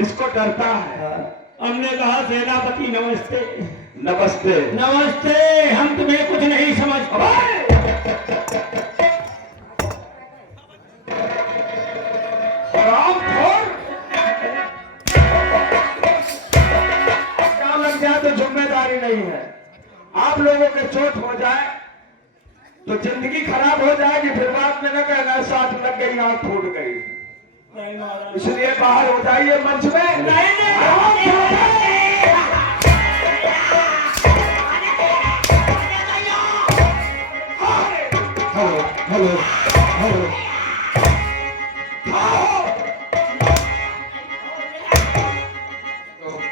इसको डरता है। हमने कहा सेनापति नमस्ते। नमस्ते नमस्ते, हम तुम्हें कुछ नहीं समझ पाए। काम लग जाए तो जिम्मेदारी नहीं है। आप लोगों के चोट हो जाए तो जिंदगी खराब हो जाएगी, फिर बात में न कहना साथ लग गई आंख फूट गई। इसलिए बाहर हो जाइए मंच में। Hello hello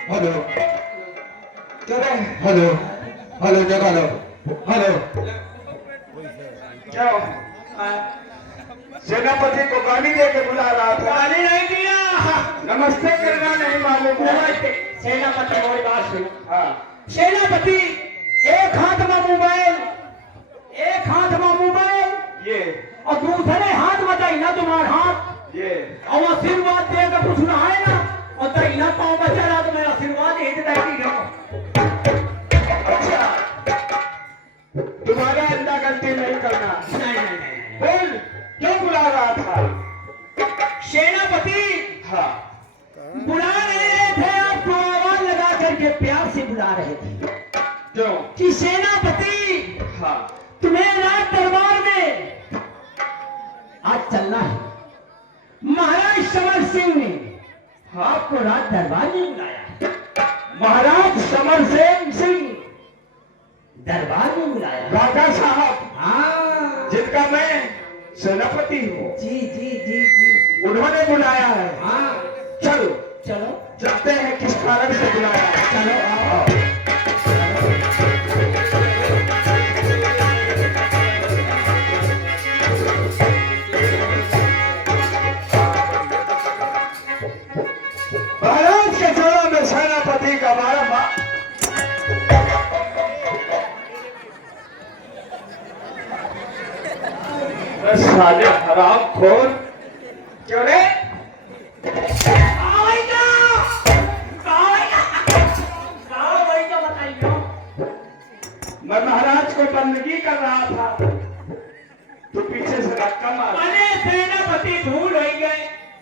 hello hello hello जगह लो। हेलो क्या सेनापति को गाली दे के बुला रहा था? गाली नहीं दिया, नमस्ते करना नहीं मालूम। सेनापति मोरी बात सुनो। हाँ सेनापति एक हाथ में मोबाइल, एक हाथ में मोबाइल ये और दूसरे हाथ में दाहिना तुम्हारा हाथ ये और आशीर्वाद दे के कुछ ना है ना, और दाहिना पाँव बचा रहा तो मेरा आशीर्वाद ही देती हो। अच्छा तुम्हारा अंदा गलती नहीं करना। नहीं बोल क्यों बुला रहा था? सेनापति हाँ बुला रहे थे, आपको आवाज लगा करके प्यार से बुला रहे थे क्यों? कि सेनापति हाँ तुम्हें राज दरबार में आज चलना है। महाराज समर सिंह ने आपको राज दरबार में बुलाया है। महाराज समर सिंह दरबार में बुलाया है। राजा साहब हाँ जिनका मैं सेनापति हूँ, जी जी जी जी उन्होंने बुलाया है। हाँ चलो चलो जानते हैं किस कारण से बुलाया है। चलो आओ। महाराज के चरणों में सेनापति का बारंबार साले हराम खोर क्यों रे? मैं महाराज को बंदगी कर रहा था, तो पीछे से धक्का मार। अरे सेनापति भूल हो गए,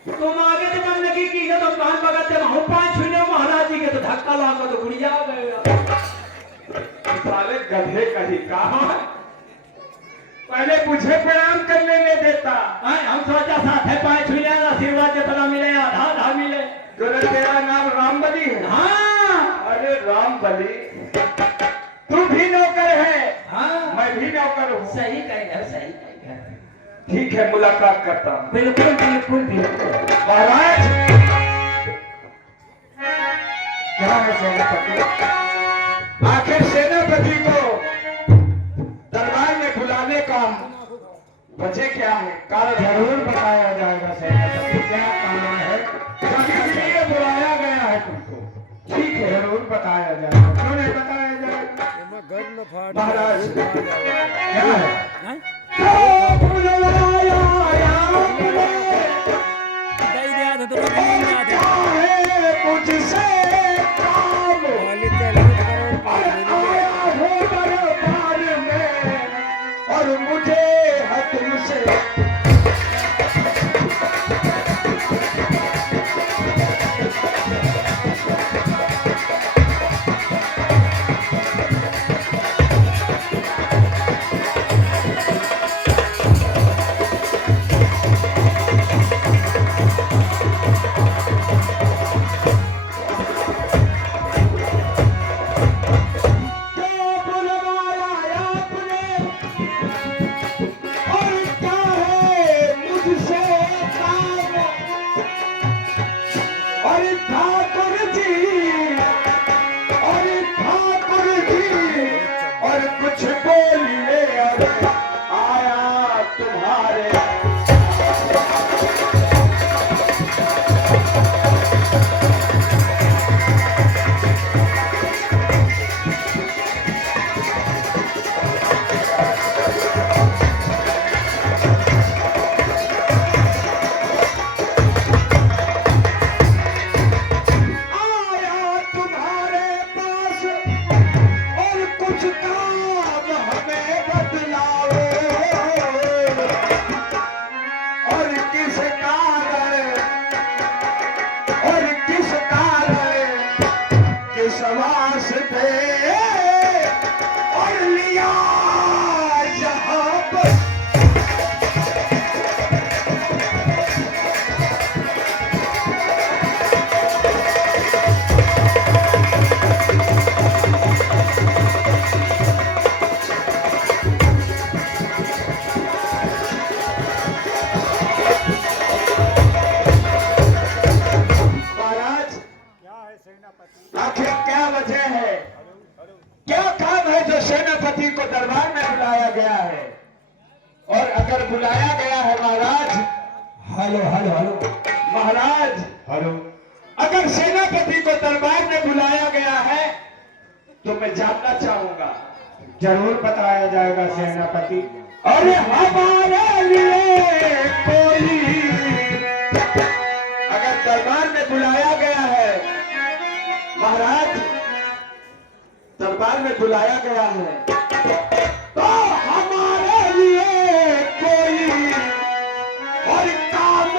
तुम आगे से बंदगी की तो कान बगत जब हम पांच छुने महाराज जी के तो धक्का लगा तो गुड़िया हो गए। साले गधे कहीं कहा पहले मुझे प्रणाम करने में देता। हम सोचा साथ है पांच छुने आशीर्वाद जितना मिले आधा आधा मिले। तेरा नाम रामबली है? हाँ अरे रामबली तू भी नौकर है? हाँ मैं भी नौकर हूँ। सही कह सही कह। ठीक है मुलाकात करता हूँ। बिल्कुल बिल्कुल बिल्कुल। महाराज क्या है सेनापति? आखिर सेनापति को दरबार में बुलाने का वजह क्या है? कारण जरूर बताया जाएगा सेनापति। क्या कारण है? इसलिए बुलाया गया है तुमको। ठीक है जरूर बताया जाएगा। क्यों नहीं बताया जाएगा? महाराज क्या है? क्यों बुलाया आपने? क्या है मुझसे काम? आया हो दरबार में और मुझे है तुमसे किस कारण और किस कारण किस वास्ते और लिया जहां पर आखिर क्या वजह है, क्या काम है जो सेनापति को दरबार में बुलाया गया है? और अगर बुलाया गया है महाराज, हेलो हेलो हेलो महाराज हेलो, अगर सेनापति को दरबार में बुलाया गया है तो मैं जानना चाहूंगा। जरूर बताया जाएगा सेनापति। अरे हमारे लिए कोई अगर दरबार में बुलाया गया है महाराज, दरबार में बुलाया गया है तो हमारे लिए कोई और काम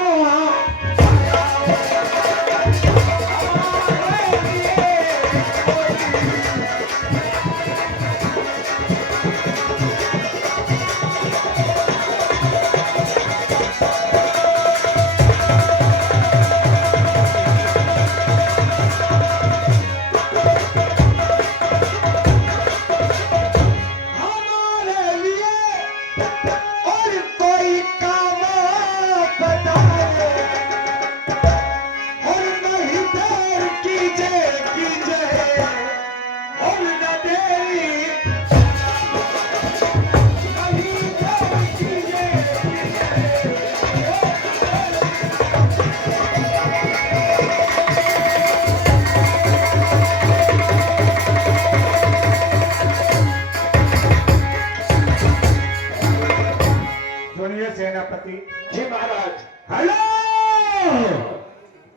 सेनापति जी महाराज। हेलो,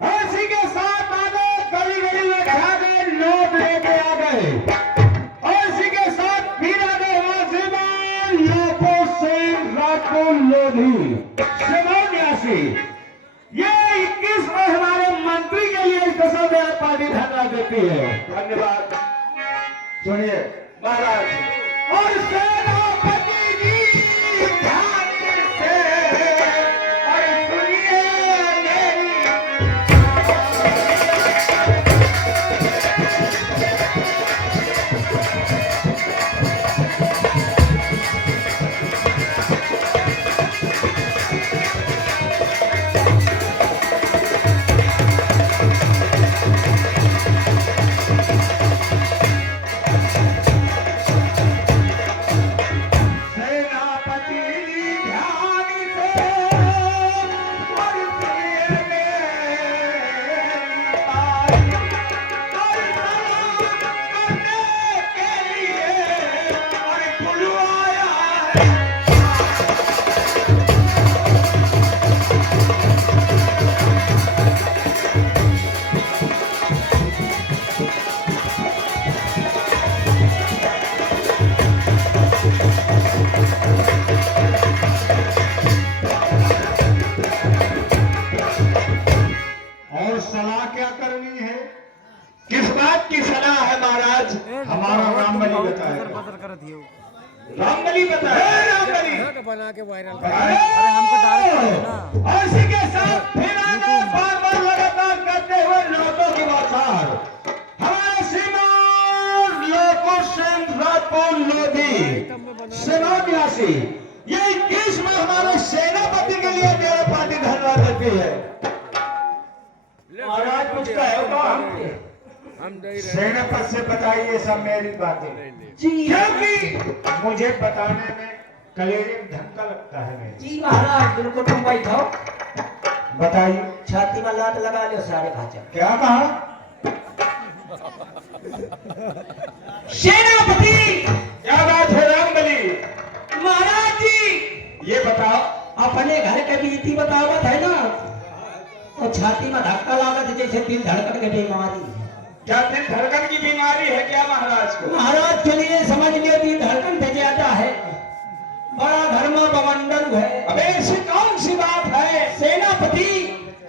इसी के साथ आ गए, गली गली में खा गए, लोग लेके आ गए, और इसी के साथ फिर आ गए वासिबान लोगों से रातों लोधी सिमोनियासी। ये 21 में हमारे मंत्री के लिए स्पेशल बेयर पार्टी धन्यवाद देती है। धन्यवाद। सुनिए महाराज, और सेनापति जी ध्यान से और सुनिए मेरी रामबली बताया, रामबली बना के वायरल कर। अरे हमको डायरेक्ट ना और इसी के साथ फिर आगे बार-बार लगातार करते हुए लोगों की बौछार हमारे श्रीमान लोको सेन रातों लोधी सेनानियासी। ये 21 में हमारे सेनापति के लिए मेरा पार्टी धन्यवाद देती है। महाराज कुछ कहे तो हम दे रहे सेनापति से बताइए सब मेरी बातें, जी क्योंकि मुझे बताने में कलेजे में धक्का लगता है मेरे। जी महाराज, बिल्कुल तुम बैठो, बताइए छाती में लात लगा लो सारे भाषण। क्या कहा? सेनापति क्या बात है रामबली? महाराज जी ये बताओ। अपने घर के बीती बतावत है ना, तो छाती में धक्का लागत जैसे दिल धड़कन की बीमारी। क्या दिल धड़कन की बीमारी है क्या महाराज को? महाराज के लिए समझ लिया दिल धड़कन से ज्यादा है, बड़ा घर में बवंडर है। अबे ऐसी कौन सी बात है?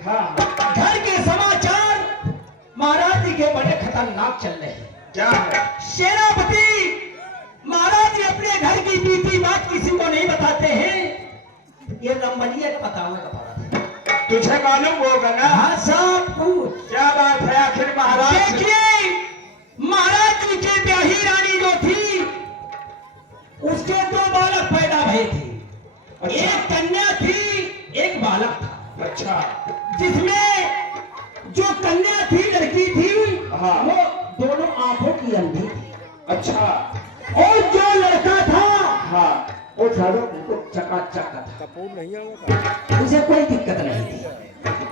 हाँ घर के समाचार महाराज जी के बड़े खतरनाक चल रहे हैं। क्या है? सेनापति महाराज जी अपने घर की बीती बात किसी को नहीं बताते हैं। ये रंबलिया का बताओ का पड़ा। तुझे मालूम होगा ना? हाँ सब कुछ। क्या बात है आखिर महाराज? देखिए महाराज जी की ब्याही रानी जो थी उसके 2 बालक पैदा भए थे। अच्छा। एक कन्या थी, एक बालक था। अच्छा। जिसमें जो कन्या थी, लड़की थी, हाँ। वो दोनों आंखों की अंधी थी। अच्छा। और जो लड़का था हाँ वो झाड़ू बिल्कुल चकाचक था। कपूर नहीं होगा उसे कोई दिक्कत नहीं थी।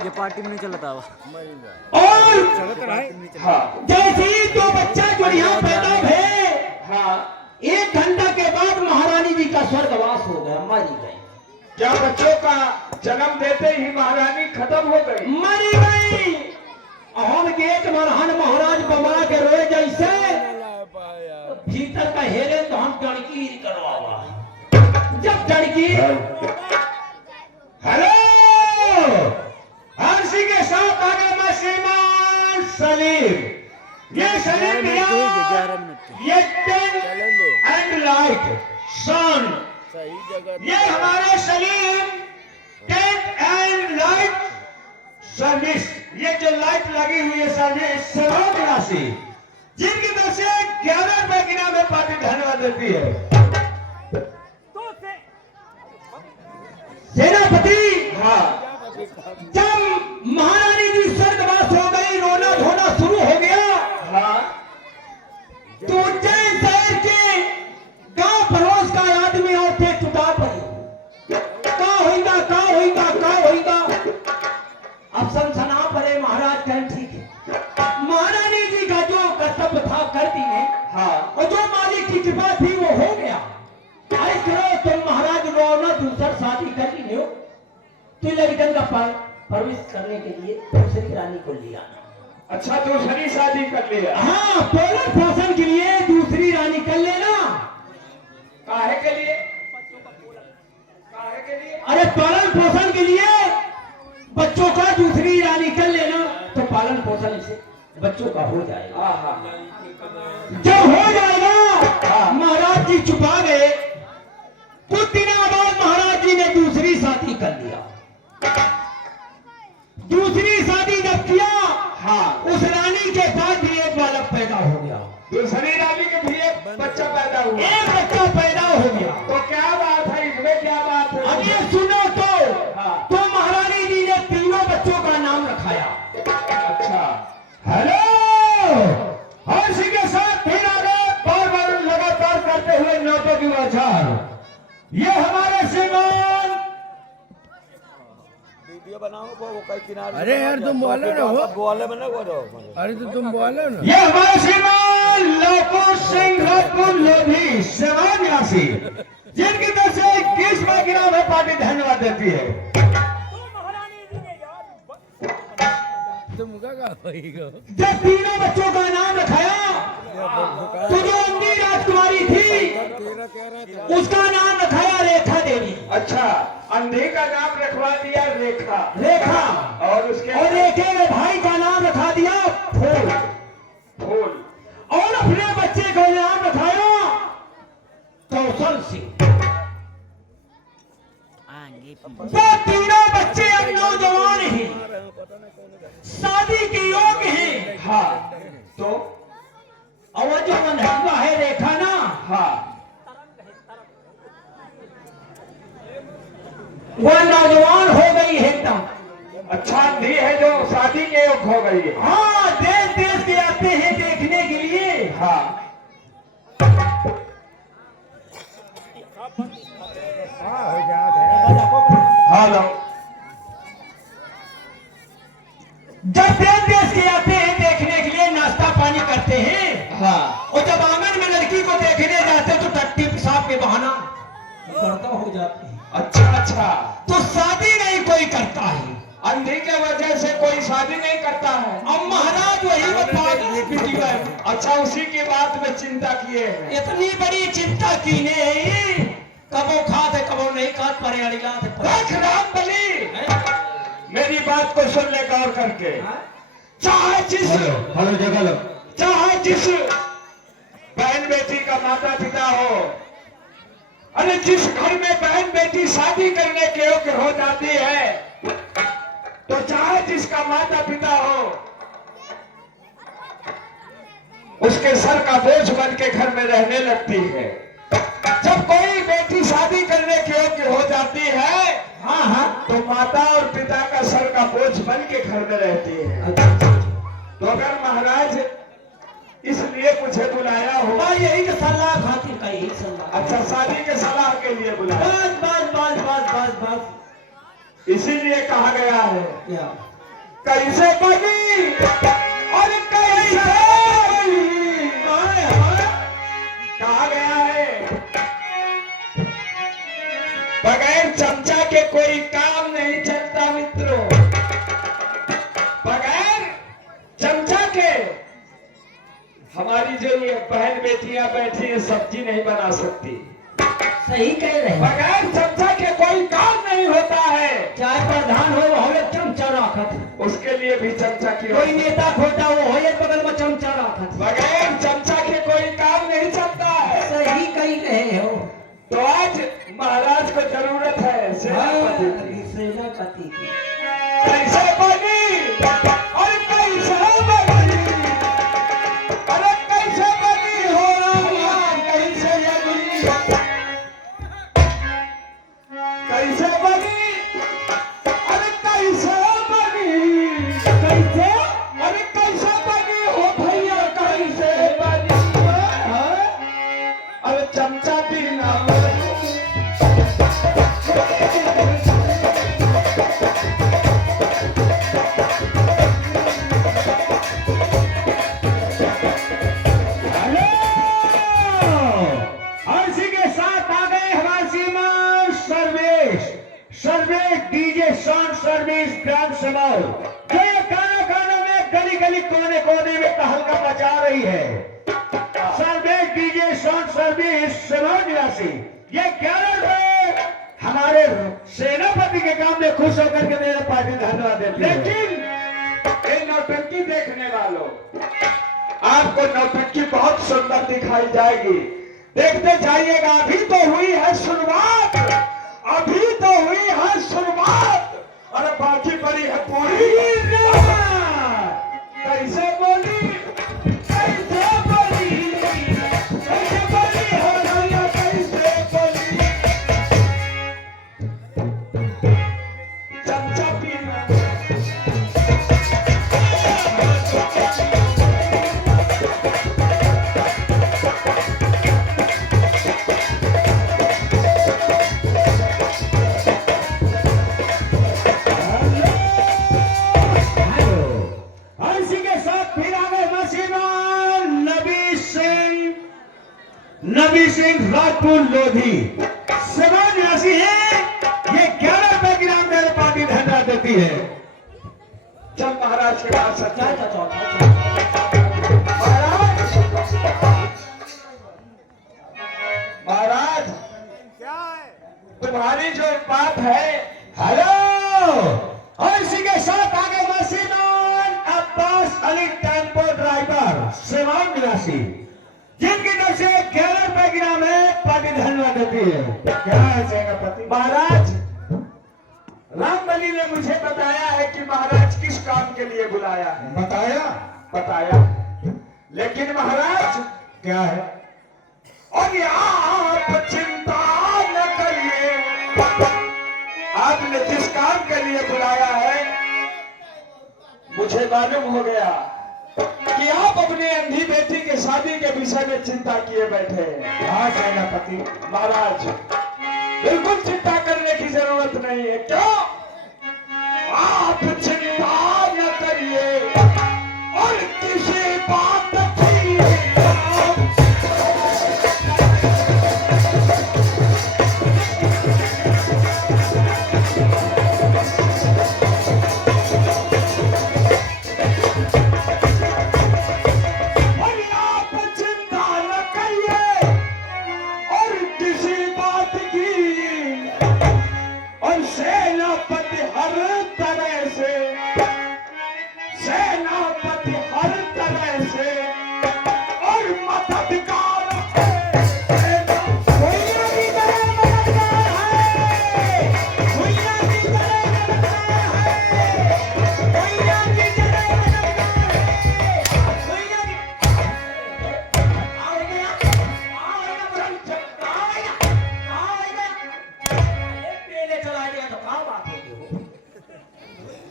ये पार्टी में नहीं चलता हुआ और चलता रहा हाँ जैसे ही 2 बच्चा जो यहाँ पैदा भये, हाँ। 1 घंटा के बाद महारानी जी का स्वर्गवास हो गया, मरी गई। क्या बच्चों का जन्म देते ही महारानी खत्म हो गई? मरी गई। हम गेट मरहन महाराज बमा के रोए जैसे भीतर का हेरे तो हम टड़की करवावा। जब टड़की हेलो, हर्षी के साथ आगे मैं श्रीमान सलीम। ये सलीम भैया, 11 मिनट ये टेंट एंड लाइट सन, सही जगह ये हमारे Salim tent and light service. ये जो लाइट लगी हुई है सर्विस सेवा राशि, जिनकी तरफ से 11 रुपए की नाम में पार्टी धन्यवाद देती है। सेनापति हाँ जब महारानी जी स्वर्गवास हो गई, रोना धोना शुरू हो गया। हाँ। तो उज्जैन शहर के गांव पड़ोस का आदमी और थे टुटा पड़े। का होगा का होगा का होगा। अब सनसना पड़े। महाराज कहें ठीक है। महारानी जी का जो कर्तव्य था कर दिए। हाँ। और जो मालिक की कृपा थी वो हो गया। अरे करो तुम महाराज रोना दूसरा शादी कर ली हो तो लड़कन का परवरिश करने के लिए दूसरी रानी को लिया। अच्छा दूसरी शादी कर लिया? हाँ पालन पोषण के लिए दूसरी रानी कर लेना। काहे के लिए? काहे के लिए? अरे पालन पोषण के लिए बच्चों का दूसरी रानी कर लेना तो पालन पोषण से बच्चों का हो जाएगा। हाँ हाँ। जब हो जाएगा महाराज जी छुपा गए। कुछ दिनों बाद महाराज जी ने दूसरी शादी कर लिया। दूसरी शादी जब किया, हाँ। उस रानी के पास भी एक बालक पैदा हो गया। दूसरी रानी के भी एक बच्चा पैदा हुआ। एक बच्चा पैदा हो गया। तो क्या बात है इसमें? क्या बात है? अब ये सुनो हाँ। तो महारानी जी ने तीनों बच्चों का नाम रखाया। अच्छा। हेलो, हर्षी के साथ फिर आगे बार लगातार करते हुए नोटों की बौछार। ये हमारे श्रीमान वीडियो बनाओ वो कई किनारे। अरे यार तुम बोलो ना हो। बोले में ना वो दो। अरे तो तुम बोलो ना। ये हमारे श्रीमान लवकुश सिंह राजपूत लोधी सेवा निवासी, जिनकी तरफ से 21 रुपए की नाम है पार्टी धन्यवाद देती है। तुम का होइगो जब तीनों बच्चों का नाम रखाया तो जो अंधी राजकुमारी थी तेरा कह रहा था उसका नाम रखाया रेखा देवी। अच्छा अंधे का नाम रखवा दिया रेखा। रेखा। और उसके और रेखे के भाई का नाम रखा दिया फूल। फूल। और अपने बच्चे का नाम रखाया कौशल सिंह। वो तीनों बच्चे अब नौजवान हैं, शादी के योग्य हैं। हाँ। तो और जो मनहंगा है रेखा ना, हाँ। वो नौजवान हो गई है एकदम। अच्छा अंधी है जो शादी के योग्य हो गई है। हाँ देश देश के आते हैं देखने के लिए। हाँ। हेलो। जब देश देश के आते हैं देखने के लिए नाश्ता पानी करते हैं। हाँ। और जब आंगन में लड़की को देखने जाते तो टट्टी पेशाब के बहाना गर्दा हो जाते हैं। अच्छा अच्छा। तो शादी नहीं कोई करता है। अंधी के वजह से कोई शादी नहीं करता है। अब महाराज वही बता अच्छा उसी की बात में चिंता किए हैं। इतनी बड़ी चिंता की ने कबो खाते कबो नहीं खात परे अड़िला थे। राम बली। मैं मेरी बात को सुन ले गौर करके। चाहे जिस हेलो जगह लो। चाहे जिस बहन बेटी का माता पिता हो, अरे जिस घर में बहन बेटी शादी करने के योग्य हो जाती है, तो चाहे जिसका माता पिता हो, उसके सर का बोझ बन के घर में रहने लगती है। जब कोई बेटी शादी करने के योग्य हो जाती है, हाँ हाँ तो माता और पिता का सर का बोझ बन के घर में रहती है। तो अगर महाराज इसलिए मुझे बुलाया होगा, हाँ, यही तो सलाह खातिर का यही सलाह। अच्छा शादी के सलाह के लिए बुलाया, बस बस बस बस बस बस इसीलिए कहा गया है क्या कैसे बनी और कैसे बनी। कहा गया है बगैर चमचा के कोई काम नहीं चलता मित्रों। बगैर चमचा के हमारी जो ये बहन बेटियां बैठी है सब्जी नहीं बना सकती। सही कह रहे हैं। बगैर चमचा के कोई काम नहीं होता है। चाहे प्रधान हो हवे चमचा राखत, उसके लिए भी चमचा की कोई नेता खोटा हो होए बगल में चमचा राखत। बगैर चमचा के कोई काम नहीं चलता है। सही कही रहे हो। तो आज महाराज को जरूरत है सेनापति की। सेनापति की कैसे बनी और कैसे बनी, अरे कैसे बनी हो राम, कैसे बनी, कैसे बनी, अरे कैसे बनी, कैसे, अरे कैसे बनी हो भैया, कैसे बनी, अरे चमचा बिना सर्विस ग्राम समाज जो ये खाना खाना में गली गली कोने कोने में तहलका मचा रही है। सर्विस डीजे साउंड सर्विस समाज निवासी ये 11 रुपए हमारे सेनापति के काम में खुश होकर के मेरे पार्टी धन्यवाद देती है। लेकिन ये नौटंकी देखने वालों, आपको नौटंकी बहुत सुंदर दिखाई जाएगी। देखते जाइएगा। अभी तो हुई है शुरुआत, अभी तो हुई है शुरुआत, और बाकी पड़ी है पूरी। कैसे बोली, कैसे बोली, कैसे बोली हो भैया, कैसे बोली, चमचा पीना नबी सिंह राजपुर लोधी समाज निवासी है। ये 11 रुपए की नाम मेरे पार्टी धन्यवाद देती है। चल महाराज के पास सच्चा महाराज तुम्हारी जो बात है। हेलो, और इसी के साथ आगे मसीनान अब्बास अली टेम्पो ड्राइवर समाज निवासी जिनकी तरफ से 11 रुपए की नाम है पार्टी धन्यवाद देती है। क्या है सेनापति? महाराज रामबली ने मुझे बताया है कि महाराज किस काम के लिए बुलाया है। बताया बताया, लेकिन महाराज क्या है? और आप चिंता न करिए, आपने जिस काम के लिए बुलाया है मुझे मालूम हो गया कि आप अपनी अंधी बेटी के शादी के विषय में चिंता किए बैठे हैं। हाँ सेनापति महाराज, बिल्कुल चिंता करने की जरूरत नहीं है। क्यों? आप चिंता न करिए और किसी बात की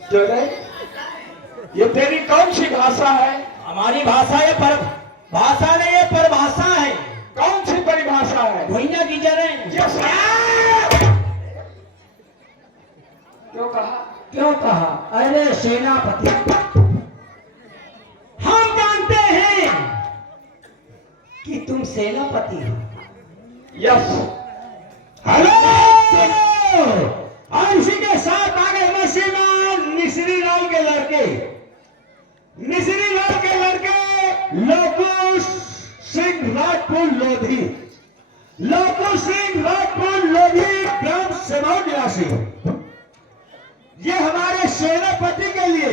क्यों नहीं? ये तेरी कौन सी भाषा है? हमारी भाषा है, पर भाषा नहीं है, परिभाषा है। कौन सी परिभाषा है? भुइया की जरें। क्यों कहा? क्यों कहा? अरे सेनापति, हम जानते हैं कि तुम सेनापति हो। यस। हेलो, और इसी के साथ आ गए मसीमान मिश्री लाल के लड़के, मिश्री लाल के लड़के लोकू सिंह राजपुर लोधी, लोकू सिंह राजपुर लोधी, ग्राम सेवा निवासी। ये हमारे सेनापति के लिए,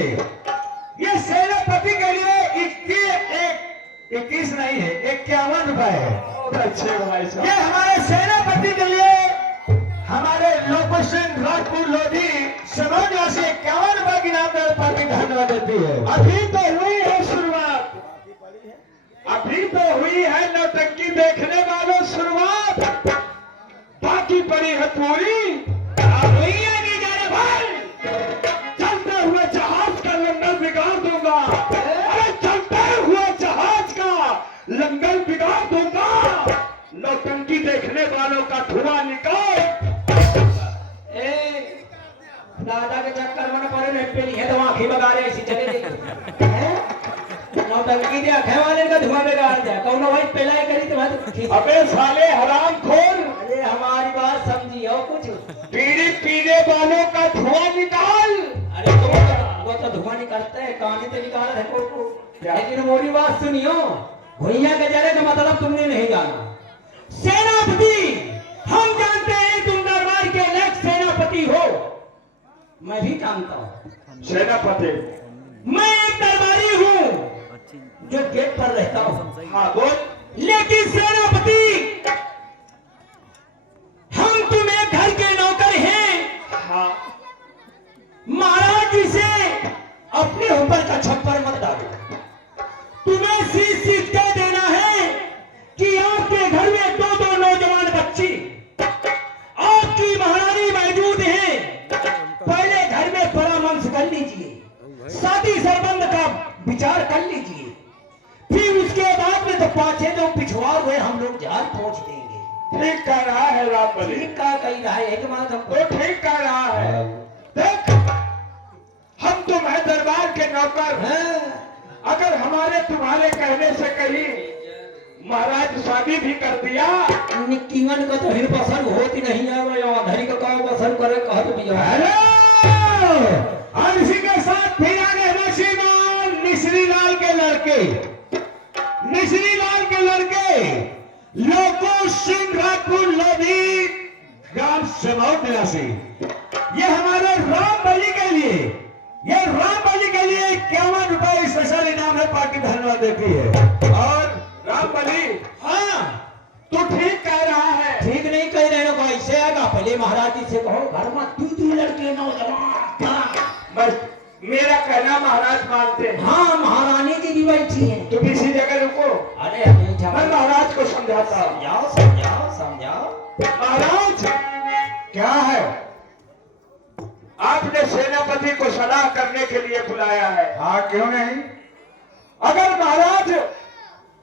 ये सेनापति के लिए 21 नहीं है, 51 रुपए है। बहुत अच्छे भाई साहब। ये हमारे सेनापति के लिए हमारे लोकू सिंह राजपुर लोधी समाज निवासी 51 रुपए की नामदार पार्टी धन्यवाद देती है। अभी तो हुई है शुरुआत, अभी तो हुई है नौटंकी देखने वालों शुरुआत, बाकी पड़ी है पूरी। चलते हुए जहाज का लंगर बिगाड़ दूंगा, अरे चलते हुए जहाज का लंगर बिगाड़ दूंगा। नौटंकी देखने वालों का धुआं निकाल। दादा के चक्कर में पड़े नहीं पे नहीं है तो आंखें बगा रहे ऐसी चले हैं। नौटंकी दे आंखें वाले का धुआं बिगाड़ दिया। कौन भाई पहला ही करी तो बात। अबे साले हरामखोर, अरे हमारी बात समझी हो कुछ। बीड़ी पीने वालों का धुआं निकाल। अरे वो तो धुआं निकलता है, कहानी तो निकाल है को। लेकिन मोरी बात सुनियो, भैया के जरे का मतलब तुमने नहीं जाना। सेनापति, हम जानते हैं तुम दरबार के लायक सेनापति हो। मैं भी जानता हूँ सेनापति, मैं एक दरबारी हूँ जो गेट पर रहता हूँ। हाँ बोल। लेकिन सेनापति, हम तुम्हें घर के नौकर हैं। हाँ महाराज जी से अपने ऊपर का छप्पर मत डालो। तुम्हें सीध सीध कह देना है कि आपके घर में दो नौजवान बच्ची, आपकी महारानी मौजूद है। पहले घर में परामर्श कर लीजिए, शादी संबंध का विचार कर लीजिए, फिर उसके बाद में तो पाछे जो पिछुआ हुए हम लोग जाल पहुंच देंगे। ठीक कह रहा है रामबली, ठीक का कही रहा है, एक बात हमको वो ठीक कह रहा है। देख, हम तुम है दरबार के नौकर, अगर हमारे तुम्हारे कहने से कहीं महाराज शादी भी कर दिया, निक्कीवन का तो हिर पसंद होती नहीं है। वो धरी का काम पसंद करे कहत भी है। हेलो, और इसी के साथ फिर आ गए मसीमान मिश्री लाल के लड़के, मिश्री लाल के लड़के लोकू सिंह राजपुर लोधी, ग्राम सेवाओं निवासी। ये हमारे राम बलि के लिए, ये राम बलि के लिए 51 रुपए स्पेशल इनाम है, पार्टी धन्यवाद देती है। और रामबली, हाँ, तू ठीक कह रहा है। ठीक नहीं कह रहे हो, ऐसे आएगा। पहले महाराज जी से कहो घर में दू लड़के नौजवान। बस मेरा कहना महाराज मानते हैं। हाँ, महारानी जी भी बैठी है। तुम इसी जगह रुको, अरे हमें मैं महाराज को समझाता हूँ। समझाओ समझाओ समझाओ। महाराज, क्या है? आपने सेनापति को सलाह करने के लिए बुलाया है। हाँ, क्यों नहीं? अगर महाराज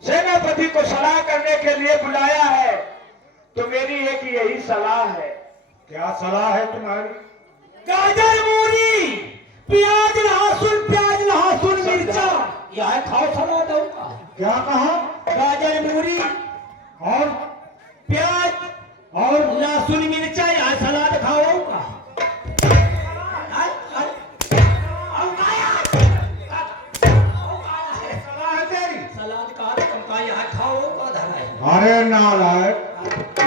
सेनापति को सलाह करने के लिए बुलाया है तो मेरी एक यही सलाह है। क्या सलाह है तुम्हारी? गाजर मूली, प्याज लहसुन मिर्चा, यह खाओ सलाद होगा। क्या कहा? गाजर मूली और प्याज और लहसुन मिर्चा, यह सलाद खाओगा। सलाद का तुमका यहाँ खाओगा धरा है। अरे नारायण,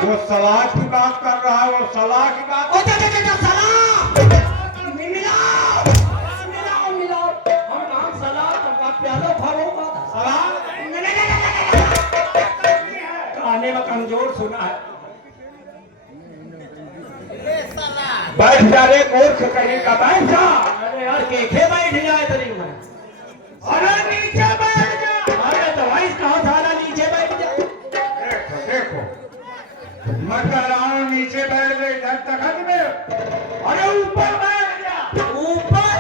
वो सलाह की बात कर रहा है, वो सलाह की बात। ओ सलाद मिलाओ मिलाओ मिलाओ, हम काम सलाद तुमका प्यालो खाओगा। सलाह खाने में कमजोर सुना है। बैठ जा रे मूर्ख कहीं का, बैठ जा। अरे यार केखे बैठ जाए तरी में। अरे नीचे बैठ जा। अरे तो भाई कहाँ साला नीचे बैठ जा। देखो देखो, मैं कह रहा हूँ नीचे बैठ गए, इधर तक में। अरे ऊपर बैठ जा। ऊपर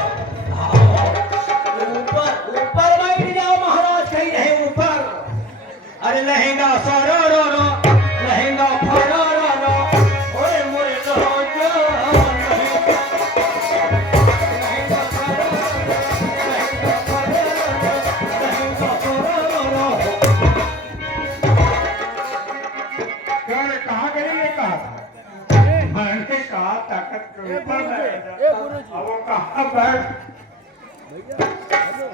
मैंने कहा ताकत के ए ऊपर गुरुजी, बैठ जा। ए गुरुजी। अब वो कहा बैठ भैया, हेलो।